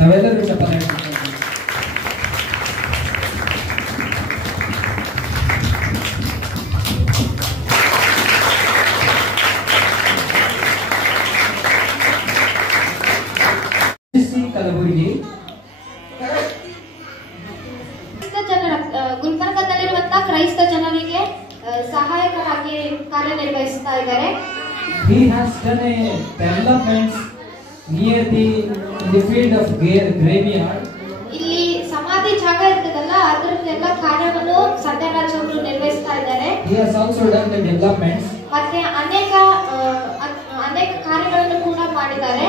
ನಾವೆಲ್ಲರೂ ಚಪ್ಪಾಳೆ ಕಲಬುರಗಿ ಗುಲ್ಬರ್ಗದಲ್ಲಿರುವಂತಹ ಕ್ರೈಸ್ತ ಜನರಿಗೆ ಸಹಾಯಕರಾಗಿ ಕಾರ್ಯನಿರ್ವಹಿಸ್ತಾ ಇದ್ದಾರೆ. He has done a development near the field of graveyard. ಇಲ್ಲಿ ಸಮಾಧಿ ಜಾಗ ಇರ್ತದಲ್ಲ ಅದರದೆಲ್ಲ ಕಾರ್ಯವನ್ನು ಸತ್ಯರಾಜ್ ಅವರು ನಿರ್ವಹಿಸ್ತಾ ಇದ್ದಾರೆ. He has also done the developments. ಮತ್ತೆ ಅನೇಕ ಕಾರ್ಯಗಳನ್ನು ಕೂಡ ಮಾಡಿದ್ದಾರೆ.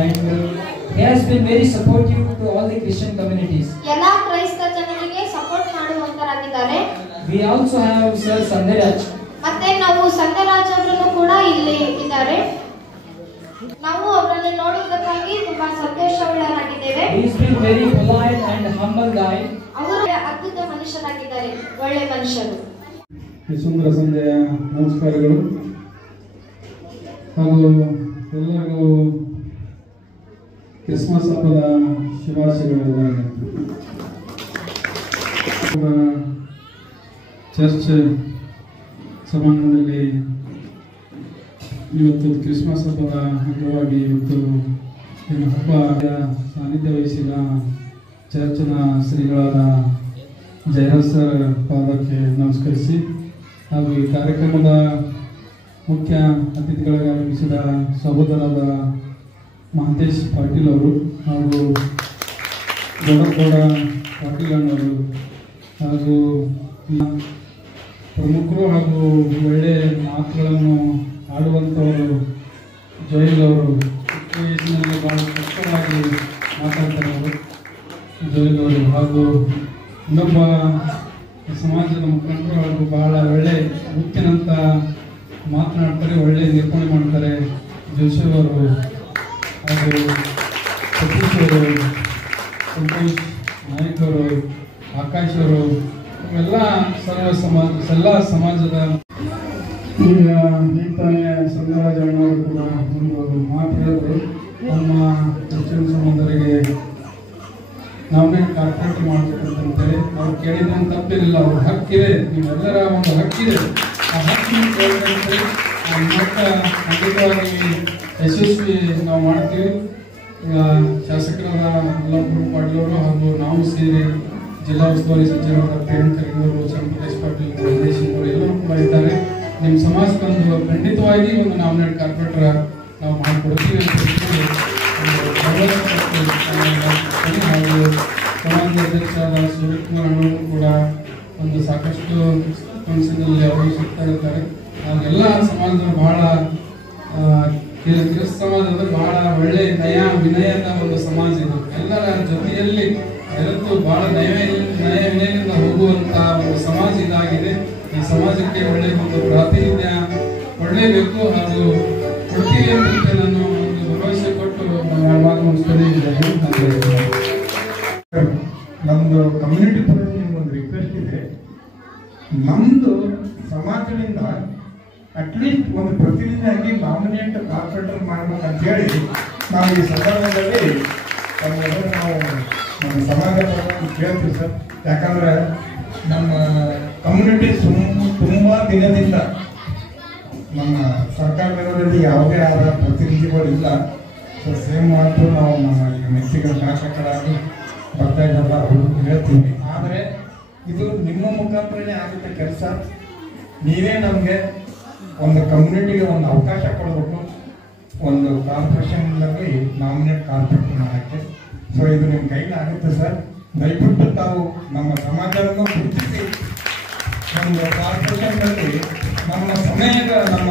And he has been very supportive to all the Christian communities. ಎಲ್ಲಾ ಕ್ರೈಸ್ತ ಜನರಿಗೆ support ಮಾಡುವಂತರಾಗಿದ್ದಾರೆ. We also have Sir Sandaraj. ಮತ್ತೆ ನಾವು ಸಂದರಾಜ್ ಅವರನ್ನು ಕೂಡ ಇಲ್ಲಿ ಇದ್ದಾರೆ. ನಾವು ಅವರನ್ನು ನೋಡುವುದಕ್ಕಾಗಿ ತುಂಬಾ ಸಂತೋಷವುಳ್ಳವರಾಗಿದ್ದೇವೆ. He is been very polite and humble guy. ಅವರು ಅದ್ಭುತ ಮನುಷ್ಯರಾಗಿದ್ದಾರೆ, ಒಳ್ಳೆ ಮನುಷ್ಯರು. ಸುಂದರ ಸಂಜೆಯ ನಮಸ್ಕಾರಗಳು ಹಾಗೂ ಎಲ್ಲರಿಗೂ ಕ್ರಿಸ್ಮಸ್ ಹಬ್ಬದ ಶುಭಾಶಯಗಳು. ಚರ್ಚ್ ಸಮಾರಂಭದಲ್ಲಿ ಇವತ್ತು ಕ್ರಿಸ್ಮಸ್ ಹಬ್ಬದ ಅಂಗವಾಗಿ ಇವತ್ತು ಹಬ್ಬ ಸಾನ್ನಿಧ್ಯ ವಹಿಸಿದ ಚರ್ಚಿನ ಶ್ರೀಗಳಾದ ಜಯರಾಜ್ ಸರ್ ಪಾದಕ್ಕೆ ನಮಸ್ಕರಿಸಿ ಹಾಗೂ ಈ ಕಾರ್ಯಕ್ರಮದ ಮುಖ್ಯ ಅತಿಥಿಗಳಾಗಿ ಆಗಮಿಸಿದ ಸಹೋದರಾದ ಮಹಂತೇಶ್ ಪಾಟೀಲ್ ಅವರು ಹಾಗೂ ಗೌಡ ಪಾಟೀಲ್ ಅಣ್ಣವರು ಹಾಗೂ ಪ್ರಮುಖರು ಹಾಗೂ ಒಳ್ಳೆಯ ಮಾತುಗಳನ್ನು ಆಡುವಂಥವರು ಜೋಯಿಲ್ ಅವರು ವಯಸ್ಸಿನಲ್ಲಿ ಭಾಳ ಕಷ್ಟವಾಗಿ ಮಾತಾಡ್ತಾರೆ ಅವರು ಜೋಯಿಲ್ ಅವರು ಹಾಗೂ ಇನ್ನೊಬ್ಬ ಸಮಾಜದ ಮುಖಂಡರು ಹಾಗೂ ಬಹಳ ಒಳ್ಳೆ ಮುಖ್ಯನಂತ ಮಾತನಾಡ್ತಾರೆ, ಒಳ್ಳೆ ನಿರ್ವಹಣೆ ಮಾಡ್ತಾರೆ. ಜೋಶಿ ಅವರು ಹಾಗೂ ಸತೀಶ್ ಅವರು, ಸಂತೋಷ್ ನಾಯಕ್ ಅವರು, ಆಕಾಶ್ ಅವರು, ಇವೆಲ್ಲ ಎಲ್ಲ ಸಮಾಜದ ಈಗ ನಿಂತಾನೆ ಸಂಗರಾಜಣ್ಣವರು ಕೂಡ ಒಂದು ಮಾತು ಹೇಳಿದ್ರು. ನಮ್ಮ ಹೆಚ್ಚಿನ ಸಂಬಂಧರಿಗೆ ನಾವೇ ಕಾರ್ಪೊರೇಟ್ ಮಾಡಬೇಕಂತಂತೇಳಿ ಅವ್ರು ಕೇಳಿದ್ರೆ ತಪ್ಪಿರಲಿಲ್ಲ. ಅವ್ರ ಹಕ್ಕಿದೆ, ನಿಮ್ಮೆಲ್ಲರ ಒಂದು ಹಕ್ಕಿದೆ. ಆ ಹಕ್ಕಿನ ಕೇಳಿದಂತೆ ಖಂಡಿತವಾಗಿ ಯಶಸ್ವಿ ನಾವು ಮಾಡ್ತೀವಿ. ಈಗ ಶಾಸಕರಾದ ಮಲ್ಲಪ್ಪ ಪಾಟೀಲ್ ಹಾಗೂ ನಾವು ಸೇರಿ ಜಿಲ್ಲಾ ಉಸ್ತುವಾರಿ ಸಚಿವರಾದ ಪ್ರೇಮ್ ಕರಿಗೂರು, ಸಂತೋಷ್ ಪಾಟೀಲ್, ಗಣೇಶ್ ಅವರು ಎಲ್ಲರೂ ಕೂಡ ಇದ್ದಾರೆ. ನಿಮ್ಮ ಸಮಾಜಕ್ಕೊಂದು ಖಂಡಿತವಾಗಿ ಒಂದು ನಾಮಿನೇಟ್ ಕಾರ್ಪೊರೇಟರ್ ನಾವು ಮಾಡಿಕೊಡ್ತೀವಿ ಅಂತ ಹಾಗೂ ಸಮಾಜದ ಅಧ್ಯಕ್ಷರಾದ ಸೂರ್ಯಕುಮಾರ್ ಅಣ್ಣವರು ಕೂಡ ಒಂದು ಸಾಕಷ್ಟು ಫಂಕ್ಷನಲ್ಲಿ ಅವರು ಸಿಗ್ತಾ ಇರ್ತಾರೆ. ಎಲ್ಲ ಸಮಾಜದವರು ಬಹಳ ಕ್ರಿಸ್ತ ಸಮಾಜದ ಬಹಳ ಒಳ್ಳೆ ನಯ ವಿನಯದ ಒಂದು ಸಮಾಜ ಇದು. ಎಲ್ಲರ ಜೊತೆಯಲ್ಲಿ ಎಲ್ಲರೂ ಬಹಳ ನಯ ವಿನಯದಿಂದ ಹೋಗುವಂತ ಒಂದು ಸಮಾಜ ಇದಾಗಿದೆ. ಈ ಸಮಾಜಕ್ಕೆ ಒಳ್ಳೆ ಒಂದು ಪ್ರಾತಿನಿಧ್ಯ ಕೊಡಲೇಬೇಕು ಹಾಗೂ ಕೊಡ್ತೀವಿ ಅಂತ ನಾನು ಒಂದು ಭರವಸೆ ಕೊಟ್ಟು ನಮ್ದು ಕಮ್ಯುನಿಟಿ ಪರವಾಗಿ ನಿಮ್ಗೊಂದು ರಿಕ್ವೆಸ್ಟ್ ಇದೆ. ನಮ್ದು ಸಮಾಜದಿಂದ ಅಟ್ಲೀಸ್ಟ್ ಒಂದು ಪ್ರತಿನಿಧಿಯಾಗಿ ನಾಮಿನೇಟ್ ಕಾರ್ಪೊರೇಟರ್ ಮಾಡ್ಬೇಕಂತ ಹೇಳಿ ನಾವು ಈ ಸಂದರ್ಭದಲ್ಲಿ ನಾವು ನಮ್ಮ ಸಮಾಜ ಕೇಳ್ತೀವಿ ಸರ್. ಯಾಕಂದ್ರೆ ನಮ್ಮ ಕಮ್ಯುನಿಟಿ ತುಂಬ ದಿನದಿಂದ ನಮ್ಮ ಸರ್ಕಾರದಲ್ಲಿ ಯಾವುದೇ ಆದ ಪ್ರತಿನಿಧಿಗಳಿಲ್ಲ. ಸೊ ಸೇಮ್ ಮಾತು ನಾವು ನಮ್ಮ ಈಗ ಮೆಚ್ಚಿನ ಶಾಸಕರಾಗಿ ಬರ್ತಾ ಇದ್ದಾರಲ್ಲ ಅವ್ರಿಗೆ ಹೇಳ್ತೀವಿ. ಆದರೆ ಇದು ನಿಮ್ಮ ಮುಖಾಂತರನೇ ಆಗುತ್ತೆ ಕೆಲಸ. ನೀವೇ ನಮಗೆ ಒಂದು ಕಮ್ಯುನಿಟಿಗೆ ಒಂದು ಅವಕಾಶ ಕೊಡಬೇಕು, ಒಂದು ಕಾರ್ಪೊರೇಷನ್ನಲ್ಲಿ ನಾಮಿನೇಟ್ ಕಾರ್ಪೊರೇಟ್ ಮಾಡೋಕ್ಕೆ. ಸೊ ಇದು ನಿಮ್ಮ ಕೈಲಿ ಆಗುತ್ತೆ ಸರ್. ದಯವಿಟ್ಟು ತಾವು ನಮ್ಮ ಸಮಾಜವನ್ನು ಗುರುತಿಸಿ ಒಂದು ಕಾರ್ಪೊರೇಷನ್ನಲ್ಲಿ ನಮ್ಮ ನಮ್ಮ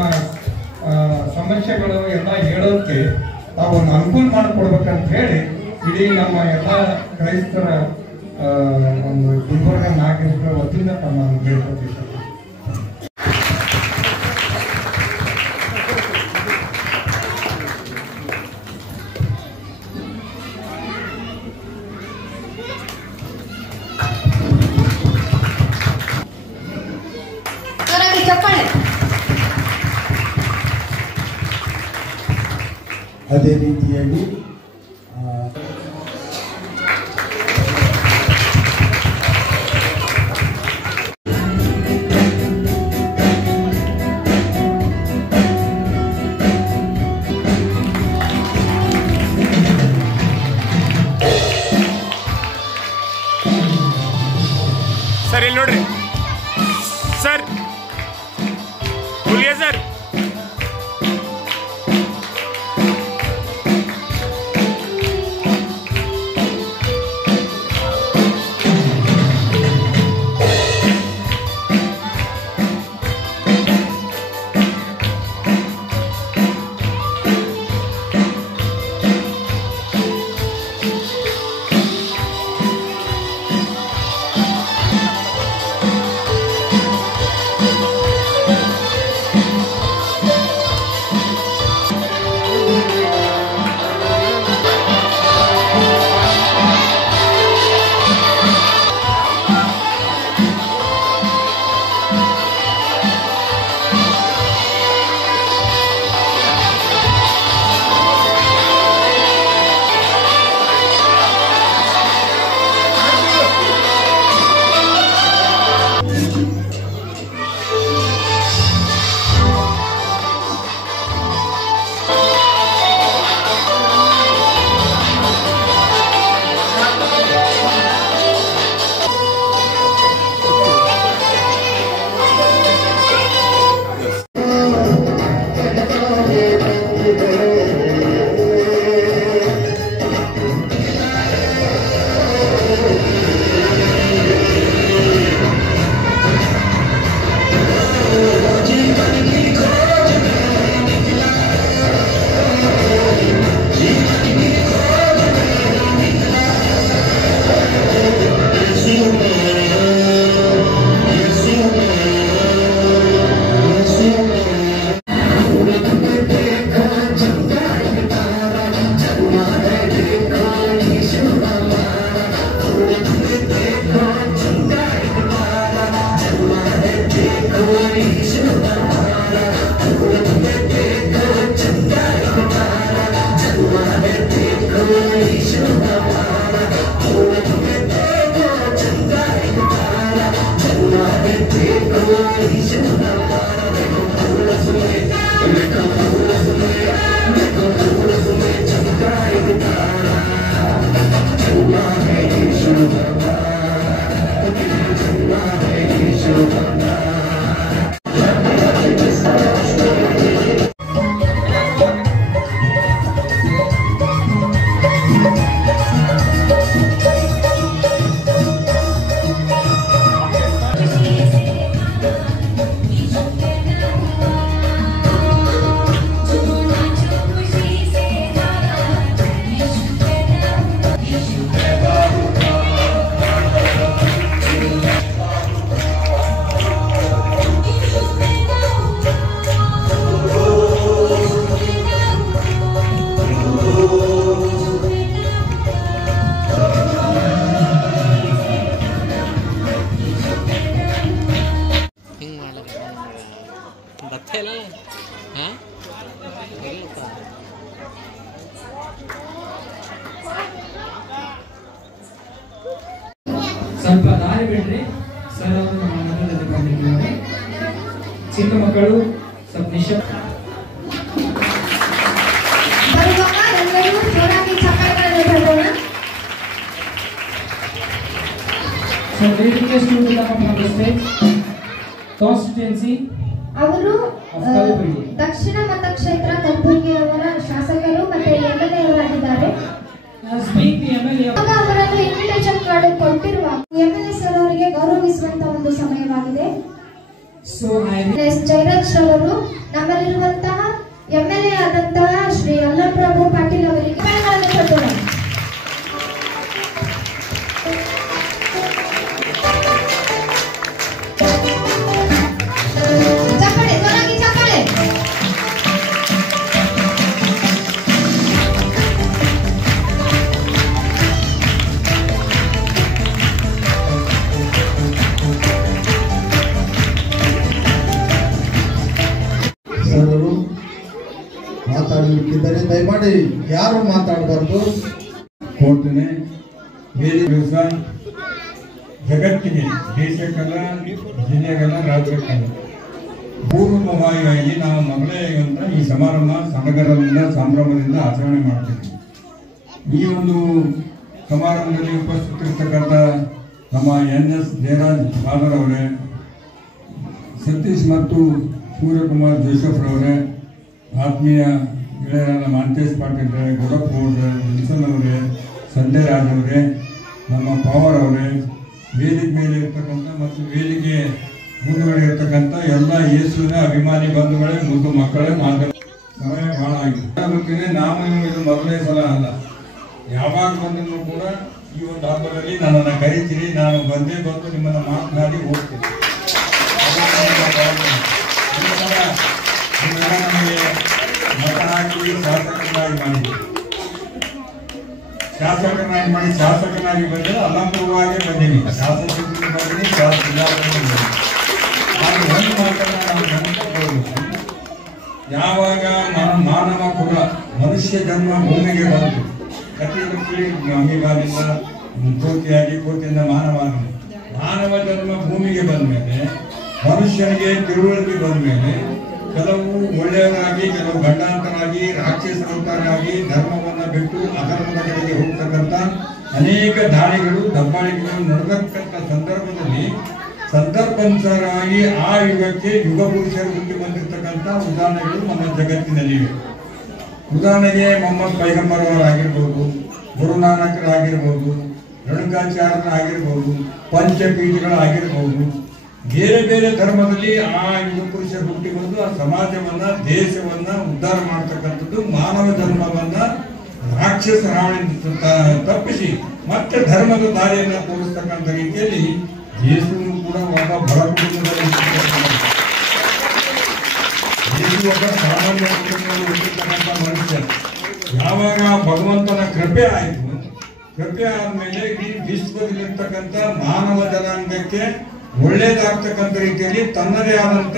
ಸಮಸ್ಯೆಗಳು ಎಲ್ಲ ಹೇಳೋಕ್ಕೆ ತಾವು ಒಂದು ಅನುಕೂಲ ಮಾಡಿಕೊಡ್ಬೇಕಂತ ಹೇಳಿ ಇಡೀ ನಮ್ಮ ಎಲ್ಲ ಕ್ರೈಸ್ತರ ಒಂದು ಗುಲ್ಬರ್ಗ ನಾಗರಿಕರ ವತಿಯಿಂದ ತಮ್ಮನ್ನು ಬೇಡ್ಕೊತೀವಿ ಸರ್. ಅದೇ ರೀತಿಯಾಗಿ ಸರ್ ಇಲ್ಲಿ ನೋಡ್ರಿ ಸರ್, बोलिए सर. ಸ್ವಲ್ಪ ದಾರಿ ಬಿಡ್ರಿ ಸರ್ ಅವರು ನಮ್ಮ ಮನದಲ್ಲಿ ಬಂದಿದ್ದಾರೆ. ಚಿಕ್ಕ ಮಕ್ಕಳು ಸ್ವಲ್ಪ ನಿಶಬ್ದ. So we request you to come up on the stage. Constituency ಅವರು ದಕ್ಷಿಣ ಮತಕ್ಷೇತ್ರ ಕಲಬುರಗಿಯವರ ಶಾಸಕರು ಮತ್ತೆ MLA ಅವರಾಗಿದ್ದಾರೆ. ಅವರನ್ನು ಇನ್ವಿಟೇಷನ್ ಕಾರ್ಡ್ ಕೊಟ್ಟಿರುವ MLA ಸರ್ ಅವರಿಗೆ ಗೌರವಿಸುವಂತ ಒಂದು ಸಮಯವಾಗಿದೆ. ಜಯರಾಜ್ ಅವರು ನಮ್ಮಲ್ಲಿರುವಂತಹ MLA ಆದಂತಹ ಶ್ರೀ ಅಲ್ಲಪ್ರಭು ಪಾಟೀಲ್ ಅವರಿಗೆ ಕೊಟ್ಟರು. ಮಾತಾಡಲಿಕ್ಕಿದ್ದರೆ ದಯಮಾಡಿ ಯಾರು ಮಾತಾಡಬಾರ್ದು. ಕೋರ್ಟ್ನೆ ಬೇರೆ ದಿವಸ ಜಗತ್ತಿಗೆ ದೇಶಕ್ಕೆಲ್ಲ ಜಿಲ್ಲೆಗೆಲ್ಲ ರಾಜ್ಯಕ್ಕಲ್ಲ ಪೂರ್ವಭಾವಿಯಾಗಿ ನಾವು ಮೊದಲೇ ಅಂತ ಈ ಸಮಾರಂಭ ಸಡಗರದಿಂದ ಸಂಭ್ರಮದಿಂದ ಆಚರಣೆ ಮಾಡ್ತೀವಿ. ಈ ಒಂದು ಸಮಾರಂಭದಲ್ಲಿ ಉಪಸ್ಥಿತರಿರ್ತಕ್ಕಂಥ ನಮ್ಮ NS ಜಯರಾಜ್ ಫಾದರ್ ಅವರೇ, ಸತೀಶ್ ಮತ್ತು ಸೂರ್ಯಕುಮಾರ್ ಜೋಸಫ್ ರವರೇ, ಆತ್ಮೀಯ ಗೆಳೆಯರಾದ ಮಾಂತೇಶ್ ಪಾಟೀಲ್ ರೇ, ಗೌರವ್ ಅವರೇ, ವಿಲ್ಸನ್ ಅವರೇ, ಸಂಜಯ್ ರಾಜ್ ಅವರೇ, ನಮ್ಮ ಪವರ್ ಅವರೇ, ವೇದಿಕೆ ಮೇಲೆ ಇರ್ತಕ್ಕಂಥ ಮತ್ತು ವೇದಿಕೆ ಮುಂದುಗಡೆ ಇರ್ತಕ್ಕಂಥ ಎಲ್ಲ ಯೇಸುವಿನ ಅಭಿಮಾನಿ ಬಂಧುಗಳೇ, ಮುದ್ದು ಮಕ್ಕಳೇ, ಸಮಯ ಬಹಳ ಆಗಿದೆ. ನಾನು ಇದು ಮೊದಲನೇ ಸಲ ಅಲ್ಲ, ಯಾವಾಗ ಬಂದರೂ ಕೂಡ ಈ ಒಂದು ಹಬ್ಬದಲ್ಲಿ ನನ್ನನ್ನು ಕರಿತೀರಿ, ನಾನು ಬಂದು ನಿಮ್ಮನ್ನು ಮಾತನಾಡಿ ಹೋಗ್ತೀನಿ. ನಮಗೆ ಮತ ಹಾಕಿ ಶಾಸಕನಾಗಿ ಮಾಡಿ ಶಾಸಕನಾಗಿ ಬಂದರೆ ಅಲಂಕೃತವಾಗಿ ಬಂದೀನಿ, ಶಾಸಕರಿಗೆ ಬಂದೀನಿ, ನಾನು ಒಂದು ಮಾತನ್ನ ನಾವು ನೆನಪಿಕೊಳ್ಳಬೇಕು. ಯಾವಾಗ ಮಾನವ ಕುಲ ಮನುಷ್ಯ ಜನ್ಮ ಭೂಮಿಗೆ ಬಂತು, ಕಥೆಯಲ್ಲಿ ಅಮಿಬಾಲಿಂದ ಕೋತಿಯಾಗಿ ಕೋತಿಯಿಂದ ಮಾನವ ಜನ್ಮ ಭೂಮಿಗೆ ಬಂದ ಮೇಲೆ ಮನುಷ್ಯನಿಗೆ ತಿಳುವಳಿಕೆ ಬಂದ ಮೇಲೆ ಕೆಲವು ಒಳ್ಳೆಯವರಾಗಿ, ಕೆಲವು ಗಂಡಾಂತರಾಗಿ, ರಾಕ್ಷಸರಾಗಿ ಧರ್ಮವನ್ನು ಬಿಟ್ಟು ಅಧರ್ಮದ ಕಡೆಗೆ ಹೋಗ್ತಕ್ಕಂಥ ಅನೇಕ ದಾಳಿಗಳು, ದಬ್ಬಾಳಿಕೆಗಳು ನಡೆದಕ್ಕಂಥ ಸಂದರ್ಭದಲ್ಲಿ ಸಂದರ್ಭಾನುಸಾರವಾಗಿ ಆ ಯುಗಕ್ಕೆ ಯುಗ ಪುರುಷರು ಹುಟ್ಟಿ ಬಂದಿರತಕ್ಕಂಥ ಉದಾಹರಣೆಗಳು ನಮ್ಮ ಜಗತ್ತಿನಲ್ಲಿವೆ. ಉದಾಹರಣೆಗೆ ಮೊಹಮ್ಮದ್ ಪೈಗಂಬರ್ ಅವರಾಗಿರ್ಬೋದು, ಗುರುನಾನಕರಾಗಿರ್ಬೋದು, ರೇಣುಕಾಚಾರ್ಯರಾಗಿರ್ಬೋದು, ಪಂಚಪೀಠಗಳಾಗಿರ್ಬೋದು, ಬೇರೆ ಬೇರೆ ಧರ್ಮದಲ್ಲಿ ಆ ಯುಗ ಪುರುಷರು ಹುಟ್ಟಿ ಬಂದು ಆ ಸಮಾಜವನ್ನ, ದೇಶವನ್ನ ಉದ್ಧಾರ ಮಾಡ್ತಕ್ಕಂಥದ್ದು, ಮಾನವ ಧರ್ಮವನ್ನ ರಾಕ್ಷಸ ರಾವಣದಿಂದ ತಪ್ಪಿಸಿ ಮತ್ತೆ ಧರ್ಮದ ದಾರಿಯನ್ನ ತೋರಿಸ್ತಕ್ಕಂಥ ರೀತಿಯಲ್ಲಿ ಯೇಸುನು ಕೂಡ ಒಬ್ಬ ಬಡ ಕುಟುಂಬದಲ್ಲಿ ಯೇಸು ಒಬ್ಬ ಸಾಮಾನ್ಯ ಕುಟುಂಬದಲ್ಲಿ ಹುಟ್ಟಿರ್ತಕ್ಕಂಥ ಮನುಷ್ಯ. ಯಾವಾಗ ಭಗವಂತನ ಕೃಪೆ ಆಯಿತು, ಕೃಪೆ ಆದ್ಮೇಲೆ ಈ ವಿಶ್ವದಲ್ಲಿರ್ತಕ್ಕಂಥ ಮಾನವ ಜನಾಂಗಕ್ಕೆ ಒಳ್ಳೇದಾಗ್ತಕ್ಕಂಥ ರೀತಿಯಲ್ಲಿ ತನ್ನದೇ ಆದಂತ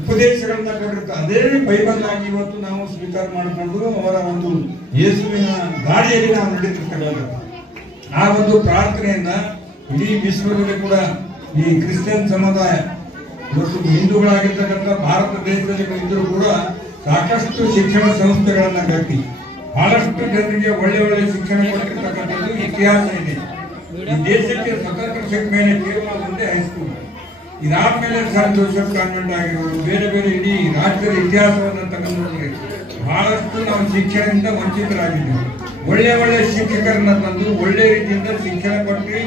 ಉಪದೇಶಗಳನ್ನ ಕೊಟ್ಟಿರ್ತಾರೆ. ಅದೇ ಬೈಬಲ್ ಆಗಿ ಇವತ್ತು ನಾವು ಸ್ವೀಕಾರ ಮಾಡಿಕೊಂಡು ಅವರ ಒಂದು ಯೇಸುವಿನ ದಾರಿಯಲ್ಲಿ ನಾವು ನಡೀತಿರ್ತಕ್ಕಂಥ ಆ ಒಂದು ಪ್ರಾರ್ಥನೆಯಿಂದ ಇಡೀ ವಿಶ್ವದಲ್ಲಿ ಕೂಡ ಈ ಕ್ರಿಶ್ಚಿಯನ್ ಸಮುದಾಯ ಇವತ್ತು ಹಿಂದೂಗಳಾಗಿರ್ತಕ್ಕಂಥ ಭಾರತ ದೇಶದಲ್ಲಿ ಇದ್ರೂ ಕೂಡ ಸಾಕಷ್ಟು ಶಿಕ್ಷಣ ಸಂಸ್ಥೆಗಳನ್ನ ಕಟ್ಟಿ ಬಹಳಷ್ಟು ಜನರಿಗೆ ಒಳ್ಳೆ ಒಳ್ಳೆ ಶಿಕ್ಷಣ ಕೊಟ್ಟಿರ್ತಕ್ಕಂಥದ್ದು ಇತಿಹಾಸ ಇದೆ. ಈ ದೇಶಕ್ಕೆ ಸ್ವತಂತ್ರ ಸಿಕ್ಕ ಮೇಲೆ ಕೇವಲ ಒಂದೇ ಹೈಸ್ಕೂಲ್, ಇದಾದ್ಮೇಲೆ ಸರ್ ಜೋಸೆಫ್ ಕಾನ್ವೆಂಟ್ ಆಗಿರ್ಬೋದು, ಬೇರೆ ಬೇರೆ ಇಡೀ ರಾಜ್ಯದ ಇತಿಹಾಸವನ್ನು ತಗೊಂಡ್ರೆ ಬಹಳಷ್ಟು ನಾವು ಶಿಕ್ಷಣದಿಂದ ವಂಚಿತರಾಗಿದ್ದೇವೆ. ಒಳ್ಳೆ ಒಳ್ಳೆ ಶಿಕ್ಷಕರನ್ನ ತಂದು ಒಳ್ಳೆ ರೀತಿಯಿಂದ ಶಿಕ್ಷಣ ಕೊಟ್ಟು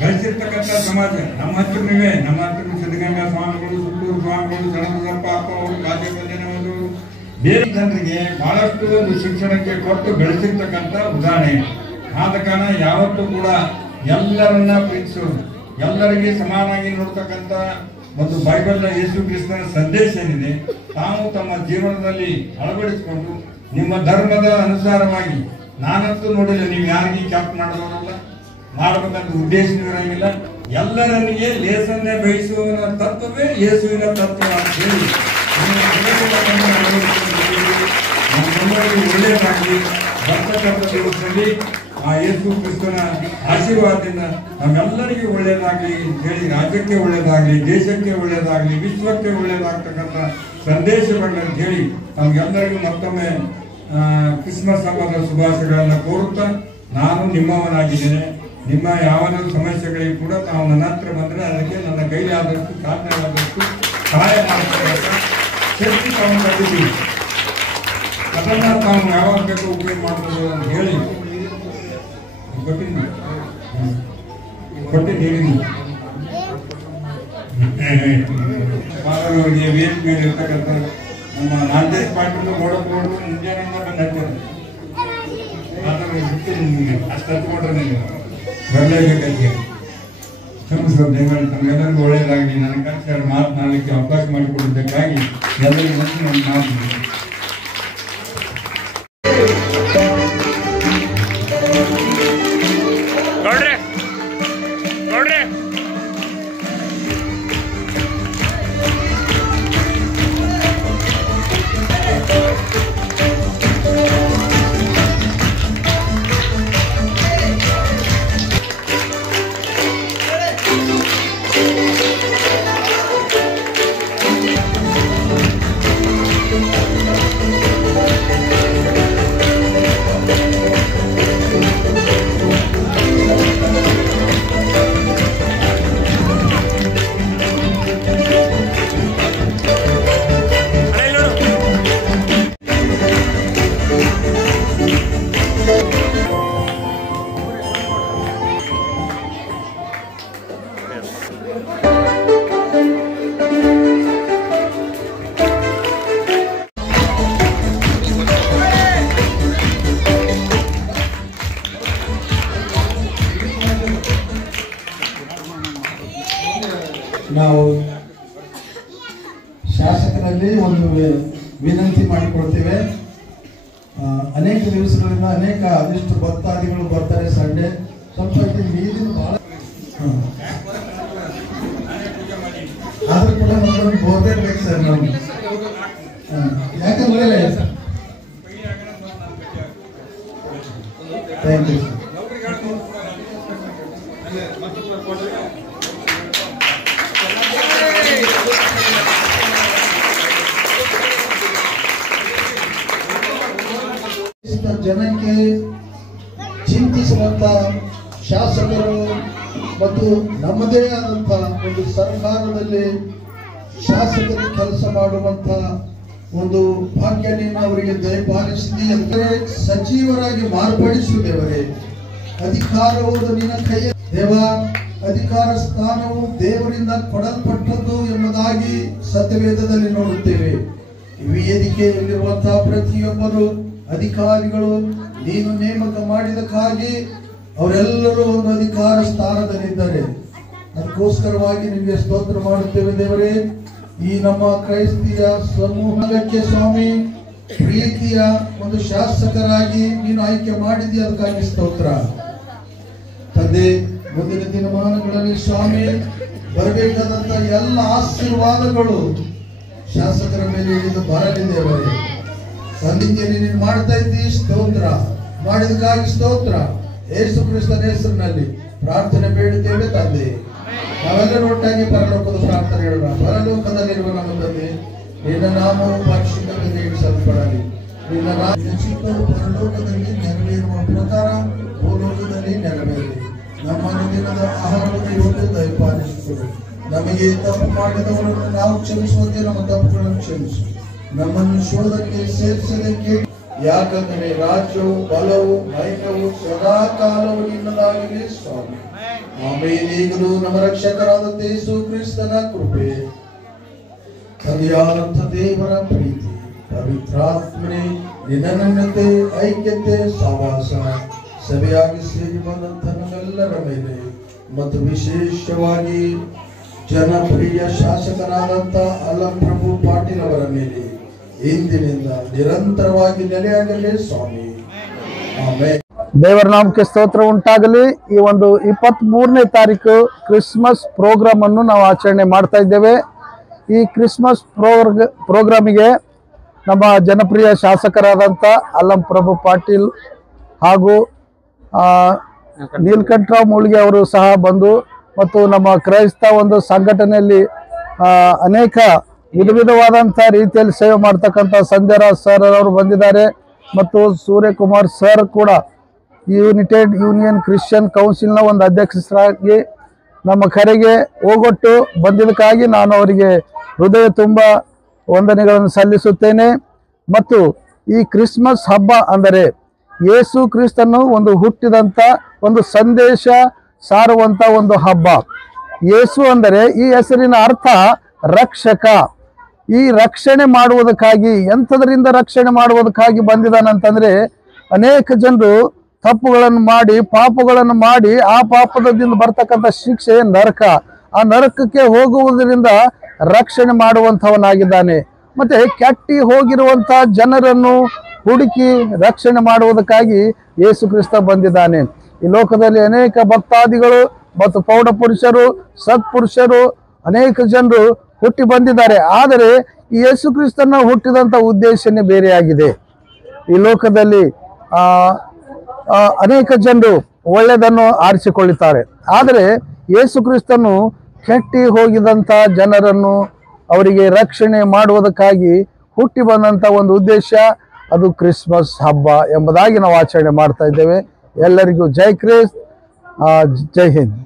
ಗಳಿಸಿರ್ತಕ್ಕಂಥ ಸಮಾಜ ನಮ್ಮ ಹತ್ತಿರವೇ. ನಮ್ಮ ಹತ್ತಿರ ಸಿದ್ಧಗಂಗಾ ಸ್ವಾಮಿಗಳು, ಸುತ್ತೂರು ಸ್ವಾಮಿಗಳು, ಸಣ್ಣದಪ್ಪ ಅಪ್ಪ ಅವರು, ಕಾಜೇಪಂಜನವರು, ಬೇರೆ ಜನರಿಗೆ ಬಹಳಷ್ಟು ಒಂದು ಶಿಕ್ಷಣಕ್ಕೆ ಕೊಟ್ಟು ಬೆಳೆಸಿರ್ತಕ್ಕಂಥ ಉದಾಹರಣೆ. ಆದ ಕಾರಣ ಯಾವತ್ತೂ ಕೂಡ ಎಲ್ಲರನ್ನ ಪ್ರೀತಿಸೋದು, ಎಲ್ಲರಿಗೆ ಸಮಾನಾಗಿ ನೋಡ್ತಕ್ಕಂಥ ಒಂದು ಬೈಬಲ್ನ ಯೇಸು ಕ್ರಿಸ್ತನ ಸಂದೇಶ ಏನಿದೆ ತಾವು ತಮ್ಮ ಜೀವನದಲ್ಲಿ ಅಳವಡಿಸಿಕೊಂಡು ನಿಮ್ಮ ಧರ್ಮದ ಅನುಸಾರವಾಗಿ, ನಾನಂತೂ ನೋಡಿಲ್ಲ ನೀವು ಯಾರಿಗೆ ಕ್ಯಾಪ್ ಮಾಡೋರಲ್ಲ, ಮಾಡಬೇಕಂತ ಉದ್ದೇಶನೂ ಇರಂಗಿಲ್ಲ, ಎಲ್ಲರನ್ನಿಗೆ ಲೇಸನ್ನೇ ಬಯಸುವವನ ತತ್ವವೇ ಯೇಸುವಿನ ತತ್ವ ಅಂತ ಹೇಳಿ ಒಳ್ಳೆಯದಾಗಲಿ. ಬರ್ತಕ್ಕಂಥ ದಿವಸದಲ್ಲಿ ಆ ಯೇಸು ಕ್ರಿಸ್ತನ ಆಶೀರ್ವಾದದಿಂದ ನಮ್ಮೆಲ್ಲರಿಗೂ ಒಳ್ಳೆಯದಾಗಲಿ ಹೇಳಿ, ರಾಜ್ಯಕ್ಕೆ ಒಳ್ಳೆಯದಾಗಲಿ, ದೇಶಕ್ಕೆ ಒಳ್ಳೆಯದಾಗಲಿ, ವಿಶ್ವಕ್ಕೆ ಒಳ್ಳೆಯದಾಗ್ತಕ್ಕಂಥ ಸಂದೇಶಗಳನ್ನ ಹೇಳಿ ನಮ್ಗೆಲ್ಲರಿಗೂ ಮತ್ತೊಮ್ಮೆ ಕ್ರಿಸ್ಮಸ್ ಹಬ್ಬದ ಶುಭಾಶಯಗಳನ್ನು ಕೋರುತ್ತಾ, ನಾನು ನಿಮ್ಮವನಾಗಿದ್ದೇನೆ. ನಿಮ್ಮ ಯಾವನಾದರೂ ಸಮಸ್ಯೆಗಳಿಗೆ ಕೂಡ ತಾವು ನನ್ನ ಹತ್ರ ಬಂದರೆ ಅದಕ್ಕೆ ನನ್ನ ಕೈಲಿ ಆದಷ್ಟು ಸಾಧ್ಯವಾದಷ್ಟು ಸಹಾಯ ಮಾಡತಕ್ಕಂಥ ಶಕ್ತಿ ತಾವು ಕಟ್ಟಿದ್ದೀವಿ. ಅದನ್ನು ತಾವು ಯಾವಾಗ ಬೇಕು ಉಪಯೋಗ ಮಾಡ್ಬೋದು ಅಂತ ಹೇಳಿ ಕೊಟ್ಟಿದ್ದೀನಿ. ಮಾನವರಿಗೆ ವೇದಿಕೆ ಮೇಲೆ ಇರ್ತಕ್ಕಂಥ ನಮ್ಮ ನಾಲ್ಕೈದು ಪಾಠಗಳು ನೋಡೋದು ಮುಂಜಾನೆ ಬಂದು ನಿಮಗೆ ಅಷ್ಟು ಹತ್ಕೊಂಡ್ರೆ ನೀವು ಬರಲೇಬೇಕಾಗಿ ಕ್ಷಮಿಸುವ ದಯಮಾಡಿ ತಮ್ಮೆಲ್ಲರಿಗೂ ಒಳ್ಳೆಯದಾಗಲಿ. ನನ್ನ ಕನಸು ಮಾತನಾಡಲಿಕ್ಕೆ ಅವಕಾಶ ಮಾಡಿಕೊಟ್ಟಿದ್ದಕ್ಕಾಗಿ ಎಲ್ಲರಿಗೂ ಒಂದು ಮಾತು. ನಾವು ಶಾಸಕರಲ್ಲಿ ಒಂದು ವಿನಂತಿ ಮಾಡಿಕೊಳ್ತೇವೆ. ಅನೇಕ ದಿವಸಗಳಿಂದ ಅನೇಕ ಅದೆಷ್ಟು ಭಕ್ತಾದಿಗಳು ಬರ್ತಾರೆ ಸಂಡೆ. ಸ್ವಲ್ಪ ನೀರಿನ ಬಹಳ ಆದ್ರೂ ಕೂಡ ನಮ್ಮನ್ನು ಬೋರ್ಬೇಕು ಸರ್. ನಾವು ಯಾಕಂದ್ರೆ ಥ್ಯಾಂಕ್ ಯು ಸರ್. ಜನಕ್ಕೆ ಚಿಂತಿಸುವಂತ ಶಾಸಕರು ಮತ್ತು ನಮ್ಮದೇ ಆದಂತ ಒಂದು ಸರ್ಕಾರದಲ್ಲಿ ಶಾಸಕರು ಕೆಲಸ ಮಾಡುವಂತ ಒಂದು ಭಾಗ್ಯ ನೀನು ಅವರಿಗೆ ದಯಪಾಲಿಸಿದಿ. ಅಂದರೆ ಸಚಿವರಾಗಿ ಮಾರ್ಪಡಿಸುವುದೇವರೇ, ಅಧಿಕಾರವು ನಿನ್ನ ಕೈಯ ದೇವ, ಅಧಿಕಾರ ಸ್ಥಾನವು ದೇವರಿಂದ ಕೊಡಲ್ಪಟ್ಟದ್ದು ಎಂಬುದಾಗಿ ಸತ್ಯವೇದದಲ್ಲಿ ನೋಡುತ್ತೇವೆ. ವೇದಿಕೆಯಲ್ಲಿರುವಂತಹ ಪ್ರತಿಯೊಬ್ಬರು ಅಧಿಕಾರಿಗಳು ನೀನು ನೇಮಕ ಮಾಡಿದಕ್ಕಾಗಿ ಅವರೆಲ್ಲರೂ ಒಂದು ಅಧಿಕಾರ ಸ್ಥಾನದಲ್ಲಿದ್ದಾರೆ. ಅದಕ್ಕೋಸ್ಕರವಾಗಿ ನಿಮಗೆ ಸ್ತೋತ್ರ ಮಾಡುತ್ತೇವೆ ದೇವರೇ. ಈ ನಮ್ಮ ಕ್ರೈಸ್ತಿಯ ಸಮೂಹಕ್ಕೆ ಸ್ವಾಮಿ ಪ್ರೀತಿಯ ಒಂದು ಶಾಸಕರಾಗಿ ನೀನು ಆಯ್ಕೆ ಮಾಡಿದ್ದೀಯ, ಅದಕ್ಕಾಗಿ ಸ್ತೋತ್ರ ತಂದೆ. ಮುಂದಿನ ದಿನಮಾನಗಳಲ್ಲಿ ಸ್ವಾಮಿ ಬರಬೇಕಾದಂತ ಎಲ್ಲ ಆಶೀರ್ವಾದಗಳು ಶಾಸಕರ ಮೇಲೆ ಇಳಿದು ಬರಲಿದ್ದೇವರೇ. ತಂದೆಗೆ ನೀನು ಮಾಡ್ತಾ ಇದ್ದೀ, ಸ್ತೋತ್ರ ಮಾಡಿದಕ್ಕಾಗಿ ಸ್ತೋತ್ರ. ಯೇಸು ಕ್ರಿಸ್ತನ ಹೆಸರಿನಲ್ಲಿ ಪ್ರಾರ್ಥನೆ ಬೇಡುತ್ತೇವೆ ತಂದೆ. ನಾವೆಲ್ಲರೂ ಒಟ್ಟಾಗಿ ಪರಲೋಕದ ಪ್ರಾರ್ಥನೆ ಹೇಳೋಣ. ಪರಲೋಕದಲ್ಲಿರುವ ನಮ್ಮ ತಂದೆ, ನಿನ್ನ ನಾಮವು ಪರಿಶುದ್ಧವಾಗಿ ಇರಿಸಲ್ಪಡಲಿ. ನಿನ್ನ ಚಿಕ್ಕರು ಪರಲೋಕದಲ್ಲಿ ನೆರವೇರುವ ಪ್ರಕಾರ ಭೂಲೋಕದಲ್ಲಿ ನೆರವೇರಲಿ. ನಮ್ಮ ದಿನದ ಆಹಾರವನ್ನು ಇವತ್ತು ದಯಪಾಲಿಸಿಕೊಡು. ನಮಗೆ ತಪ್ಪು ಮಾಡಿದವರನ್ನು ನಾವು ಕ್ಷಮಿಸುವಂತೆ ನಮ್ಮ ತಪ್ಪುಗಳನ್ನು ಕ್ಷಮಿಸು. ನಮ್ಮನ್ನು ಶೋಧನೆಗೆ ಸೇರಿಸದೆ ಕೇಳಿ, ಯಾಕಂದರೆ ರಾಜ್ಯವು ಬಲವು ಮಹಿಮವು ಸದಾ ಕಾಲವು ನಿನ್ನದಾಗಲಿ ಸ್ವಾಮಿ. ಆಮೇಲೆ ಈಗಲೂ ನಮ್ಮ ರಕ್ಷಕರಾದ ಯೇಸು ಕ್ರಿಸ್ತನ ಕೃಪೆ, ತಂದೆಯಾದಂಥ ದೇವರ ಪ್ರೀತಿ, ಪವಿತ್ರಾತ್ಮನೇ ನಿನ್ನತೆ ಐಕ್ಯತೆ ಸಹವಾಸ ಸಭೆಯಾಗಿ ಸೇರಿ ಬಂದಂಥ ನಮ್ಮೆಲ್ಲರ ಮೇಲೆ ಮತ್ತು ವಿಶೇಷವಾಗಿ ಜನಪ್ರಿಯ ಶಾಸಕರಾದಂಥ ಅಲ್ಲಂ ಪ್ರಭು ಪಾಟೀಲ್ ಅವರ ಮೇಲೆ ಇಂದಿನಿಂದ ನಿರಂತರವಾಗಿ ನೆಲೆಯಾಗಲಿ ಸ್ವಾಮಿ. ಆಮೇಲೆ ದೇವರ ನಾಮಕ್ಕೆ ಸ್ತೋತ್ರ ಉಂಟಾಗಲಿ. ಈ ಒಂದು 23ನೇ ತಾರೀಕು ಕ್ರಿಸ್ಮಸ್ ಪ್ರೋಗ್ರಾಮ್ ಅನ್ನು ನಾವು ಆಚರಣೆ ಮಾಡ್ತಾ ಇದ್ದೇವೆ. ಈ ಕ್ರಿಸ್ಮಸ್ ಪ್ರೋಗ್ರಾಮಿಗೆ ನಮ್ಮ ಜನಪ್ರಿಯ ಶಾಸಕರಾದಂಥ ಅಲ್ಲಂ ಪ್ರಭು ಪಾಟೀಲ್ ಹಾಗೂ ನೀಲಕಂಠರಾವ್ ಮೂಳ್ಗೆ ಅವರು ಸಹ ಬಂದು ಮತ್ತು ನಮ್ಮ ಕ್ರೈಸ್ತ ಒಂದು ಸಂಘಟನೆಯಲ್ಲಿ ಅನೇಕ ವಿಧವಾದಂಥ ರೀತಿಯಲ್ಲಿ ಸೇವೆ ಮಾಡ್ತಕ್ಕಂಥ ಸಂಧ್ಯಾರಾಜ್ ಸರ್ ಅವರು ಬಂದಿದ್ದಾರೆ ಮತ್ತು ಸೂರ್ಯಕುಮಾರ್ ಸರ್ ಕೂಡ ಯುನೈಟೆಡ್ ಯೂನಿಯನ್ ಕ್ರಿಶ್ಚಿಯನ್ ಕೌನ್ಸಿಲ್ನ ಒಂದು ಅಧ್ಯಕ್ಷರಾಗಿ ನಮ್ಮ ಕರೆಗೆ ಹೋಗೊಟ್ಟು ಬಂದಿದ್ದಕ್ಕಾಗಿ ನಾನು ಅವರಿಗೆ ಹೃದಯ ತುಂಬ ವಂದನೆಗಳನ್ನು ಸಲ್ಲಿಸುತ್ತೇನೆ. ಮತ್ತು ಈ ಕ್ರಿಸ್ಮಸ್ ಹಬ್ಬ ಅಂದರೆ ಯೇಸು ಕ್ರಿಸ್ತನು ಒಂದು ಹುಟ್ಟಿದಂಥ ಒಂದು ಸಂದೇಶ ಸಾರುವಂಥ ಒಂದು ಹಬ್ಬ. ಯೇಸು ಅಂದರೆ ಈ ಹೆಸರಿನ ಅರ್ಥ ರಕ್ಷಕ. ಈ ರಕ್ಷಣೆ ಮಾಡುವುದಕ್ಕಾಗಿ ಎಂಥದರಿಂದ ರಕ್ಷಣೆ ಮಾಡುವುದಕ್ಕಾಗಿ ಬಂದಿದ್ದಾನಂತಂದರೆ ಅನೇಕ ಜನರು ತಪ್ಪುಗಳನ್ನು ಮಾಡಿ ಪಾಪಗಳನ್ನು ಮಾಡಿ ಆ ಪಾಪದಿಂದ ಬರ್ತಕ್ಕಂಥ ಶಿಕ್ಷೆ ನರಕ. ಆ ನರಕಕ್ಕೆ ಹೋಗುವುದರಿಂದ ರಕ್ಷಣೆ ಮಾಡುವಂಥವನಾಗಿದ್ದಾನೆ. ಮತ್ತೆ ಕೆಟ್ಟಿ ಹೋಗಿರುವಂಥ ಜನರನ್ನು ಹುಡುಕಿ ರಕ್ಷಣೆ ಮಾಡುವುದಕ್ಕಾಗಿ ಯೇಸು ಕ್ರಿಸ್ತ ಬಂದಿದ್ದಾನೆ. ಈ ಲೋಕದಲ್ಲಿ ಅನೇಕ ಭಕ್ತಾದಿಗಳು ಮತ್ತು ಪೌಢ ಪುರುಷರು ಸತ್ಪುರುಷರು ಅನೇಕ ಜನರು ಹುಟ್ಟಿ ಬಂದಿದ್ದಾರೆ. ಆದರೆ ಈ ಯೇಸು ಕ್ರಿಸ್ತನ ಹುಟ್ಟಿದಂಥ ಉದ್ದೇಶನೇ ಬೇರೆಯಾಗಿದೆ. ಈ ಲೋಕದಲ್ಲಿ ಅನೇಕ ಜನರು ಒಳ್ಳೆಯದನ್ನು ಆರಿಸಿಕೊಳ್ಳುತ್ತಾರೆ. ಆದರೆ ಯೇಸು ಕ್ರಿಸ್ತನು ಕೆಟ್ಟಿ ಹೋಗಿದಂಥ ಜನರನ್ನು ಅವರಿಗೆ ರಕ್ಷಣೆ ಮಾಡುವುದಕ್ಕಾಗಿ ಹುಟ್ಟಿ ಬಂದಂಥ ಒಂದು ಉದ್ದೇಶ, ಅದು ಕ್ರಿಸ್ಮಸ್ ಹಬ್ಬ ಎಂಬುದಾಗಿ ನಾವು ಆಚರಣೆ ಮಾಡ್ತಾ ಇದ್ದೇವೆ. ಎಲ್ಲರಿಗೂ ಜೈ ಕ್ರಿಸ್ತ, ಜೈ ಹಿಂದ್.